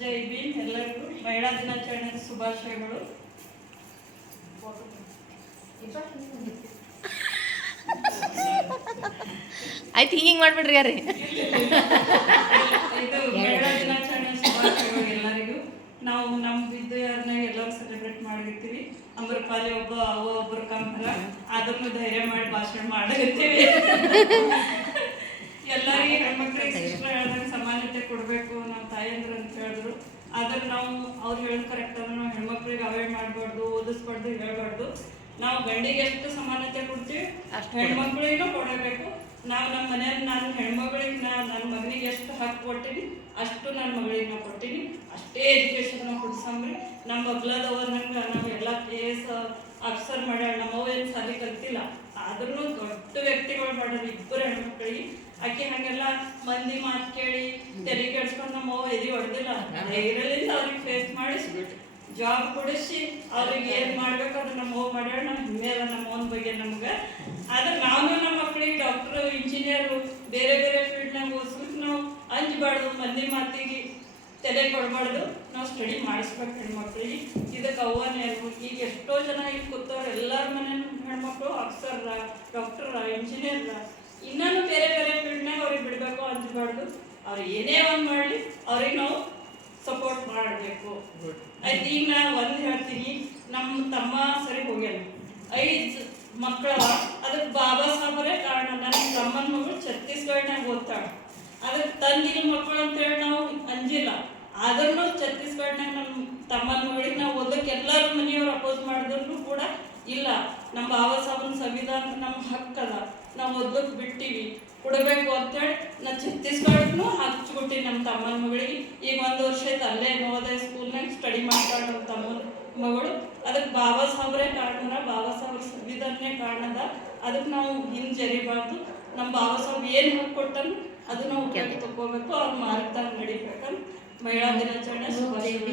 ಜೈ ಭೀಮ್. ಎಲ್ಲರಿಗೂ ಮಹಿಳಾ ದಿನಾಚರಣೆ ಶುಭಾಶಯಗಳು. ಆಯ್ತು, ಹಿಂಗೆ ಮಾಡ್ಬಿಡ್ರಿ ಯಾರೀ. ಇದು ಮಹಿಳಾ ದಿನಾಚರಣೆ ಶುಭಾಶಯಗಳು ಎಲ್ಲರಿಗೂ. ನಾವು ನಮ್ಮ ವಿದ್ಯಾರ್ಥಿನಾಗ ಎಲ್ಲರೂ ಸೆಲೆಬ್ರೇಟ್ ಮಾಡಿರ್ತೀವಿ. ಅಮೃಪಾಲಿ ಒಬ್ಬರು ಕಂಬರ ಅದನ್ನು ಧೈರ್ಯ ಮಾಡಿ ಭಾಷಣ ಮಾಡಾಕತ್ತೀವಿ. ಎಲ್ಲರಿಗೆ ಹೆಣ್ಮಕ್ಳಿಗೆ ಶಿಕ್ಷಣ ಹೇಳ್ದಂಗೆ ಸಮಾನತೆ ಕೊಡಬೇಕು ನಮ್ಮ ತಾಯಂದ್ರು ಅಂತ ಹೇಳಿದ್ರು. ಆದ್ರೆ ನಾವು ಅವ್ರು ಹೇಳೋದು ಕರೆಕ್ಟ್ ಅಂದ್ರೆ ನಾವು ಹೆಣ್ಮಕ್ಳಿಗೆ ಅವಾಯ್ಡ್ ಮಾಡಬಾರ್ದು, ಓದಿಸ್ಬಾರ್ದು, ಹೇಳ್ಬಾರ್ದು. ನಾವು ಗಂಡಿಗೆ ಎಷ್ಟು ಸಮಾನತೆ ಕೊಡ್ತೀವಿ ಹೆಣ್ಮಕ್ಳಿಗೂ ಕೊಡಬೇಕು. ನಾವು ನಮ್ಮ ಮನೆಯಲ್ಲಿ ನಾನು ಹೆಣ್ಮಗಳಿಗೆ ನನ್ನ ಮಗನಿಗೆ ಎಷ್ಟು ಹಕ್ಕು ಕೊಟ್ಟಿನಿ ಅಷ್ಟು ನನ್ನ ಮಗಳಿಗೆ ನಾವು ಕೊಟ್ಟಿನಿ. ಅಷ್ಟೇ ಎಜುಕೇಶನ್ ನಾವು ಕೊಡ್ಸಂಬ್ರಿ. ನಮ್ಮ ಮಗ್ಳದವ ನಂಗೆ ನಾವು ಎಲ್ಲ KS ಅಫ್ಸರ್ ಮಾಡ್ಯಾಳ. ನಮ್ಮವ ಏನು ಸಾಲಿ ಕಲ್ತಿಲ್ಲ, ಆದ್ರೂ ದೊಡ್ಡ ವ್ಯಕ್ತಿಗಳು ಮಾಡ್ಯಾರ ಇಬ್ಬರು ಹೆಣ್ಮಕ್ಳಿಗೆ. ಆಕೆ ಹಂಗೆಲ್ಲ ಮಂದಿ ಮಾತು ಕೇಳಿ ತಲೆ ಕೆಡ್ಸ್ಕೊಂಡು ನಮ್ಮವ್ವ ಎದಿ ಹೊಡೆದಿಲ್ಲ. ಧೈರ್ಯದಿಂದ ಅವ್ರಿಗೆ ಫೇಸ್ ಮಾಡಿಸ್ಬಿಟ್ಟು ಜಾಬ್ ಕೊಡಿಸಿ ಅವ್ರಿಗೆ ಏನು ಮಾಡ್ಬೇಕಾದ್ರೆ ನಮ್ಮವ್ವ ಮಾಡ್ಯಾಳ. ನಮ್ಮ ಹೆಮ್ಮೆ ಅದ ನಮ್ಮವನ ಬಗ್ಗೆ ನಮ್ಗೆ. ಆದ್ರೆ ನಾವು ನಮ್ಮ ಮಕ್ಕಳಿಗೆ ಡಾಕ್ಟ್ರು, ಇಂಜಿನಿಯರು, ಬೇರೆ ಬೇರೆ ಫೀಲ್ಡ್ನಾಗ ಓದಿಸ್ಲಿಕ್ಕೆ ನಾವು ಅಂಜಬಾರ್ದು, ಮಂದಿ ಮಾತಿಗೆ ತಲೆ ಕೊಡಬಾರ್ದು. ನಾವು ಸ್ಟಡಿ ಮಾಡಿಸ್ಬೇಕು ಹೆಣ್ಮಕ್ಳಿಗೆ. ಇದಕ್ಕೆ ಅವ್ವನೇ ಈಗ ಎಷ್ಟೋ ಜನ ಇಲ್ಲಿ ಕೂತವ್ರು ಎಲ್ಲರ ಮನೆ ಹೆಣ್ಮಕ್ಳು ಅಫ್ಸರ್, ಡಾಕ್ಟರ್, ಇಂಜಿನಿಯರ್, ಇನ್ನೂ ಬೇರೆ ಬೇರೆ ಫೀಲ್ಡ್ನಾಗ ಅವ್ರಿಗೆ ಬಿಡಬೇಕು, ಅಂಜಬಾರ್ದು. ಅವ್ರು ಏನೇ ಒಂದು ಮಾಡಲಿ ಅವ್ರಿಗೆ ನಾವು ಸಪೋರ್ಟ್ ಮಾಡಬೇಕು. ಆಯ್ತು, ಈಗ ನಾ ಒಂದು ಹೇಳ್ತೀನಿ. ನಮ್ಮ ತಮ್ಮ ಸರಿ ಹೋಗ್ಯಾನ, 5 ಮಕ್ಕಳವ. ಅದಕ್ಕೆ ಬಾಬಾ ಸಾಹೇಬರೇ ಕಾರಣ. ನನ್ನ ತಮ್ಮನ ಮಗಳು ಛತ್ತೀಸ್ಗಢನಾಗ ಓದ್ತಾಳೆ. ಅದಕ್ಕೆ ತಂದಿನ ಮಕ್ಕಳು ಅಂತೇಳಿ ನಾವು ಅಂಜಿಲ್ಲ. ಆದ್ರೂ ಛತ್ತೀಸ್ಗಢನಾಗ ನಮ್ಮ ತಮ್ಮನ ಮಗಳಿಗೆ ನಾವು ಓದಕ್ಕೆ ಎಲ್ಲರೂ ಮನೆಯವ್ರು ಅಪೋಸ್ ಮಾಡಿದ್ರು ಕೂಡ ಇಲ್ಲ, ನಮ್ಮ ಬಾಬಾ ಸಾಹೇಬನ ಸಂವಿಧಾನ ನಮ್ಮ ಹಕ್ಕದ, ನಾವು ಓದಕ್ಕೆ ಬಿಟ್ಟಿವಿ, ಕೊಡಬೇಕು ಅಂತೇಳಿ ನಾ ಛತ್ತೀಸ್ಗಢಕ್ಕೂ ಹಚ್ಚಿಬಿಟ್ಟಿನಿ ನಮ್ಮ ತಮ್ಮನ ಮಗಳಿಗೆ. ಈಗ 1 ವರ್ಷ ಆಯ್ತು ಅಲ್ಲೇ ನವೋದಯ ಸ್ಕೂಲ್ನಾಗ ಸ್ಟಡಿ ಮಾಡ್ತಾಳೆ ನಮ್ಮ ತಮ್ಮನ ಮಗಳು. ಅದಕ್ಕೆ ಬಾಬಾ ಸಾಹೇಬ್ರೇ ಕಾರಣ, ಬಾಬಾ ಸಾಹೇಬ್ರ ಸಂವಿಧಾನನೇ ಕಾರಣದ. ಅದಕ್ಕೆ ನಾವು ಹಿಂದೆ ಜರಿಬಾರ್ದು. ನಮ್ಮ ಬಾಬಾ ಸಾಹೇಬ್ ಏನು ಹಕ್ಕು ಕೊಟ್ಟನು ಅದು ನಾವು ತಗೋಬೇಕು, ಅವ್ರ ಮಾರ್ಗದಾಗ ನಡಿಬೇಕಂತ ಮಹಿಳಾ ದಿನಾಚರಣೆ ಶುಭಾಶಯಗಳು.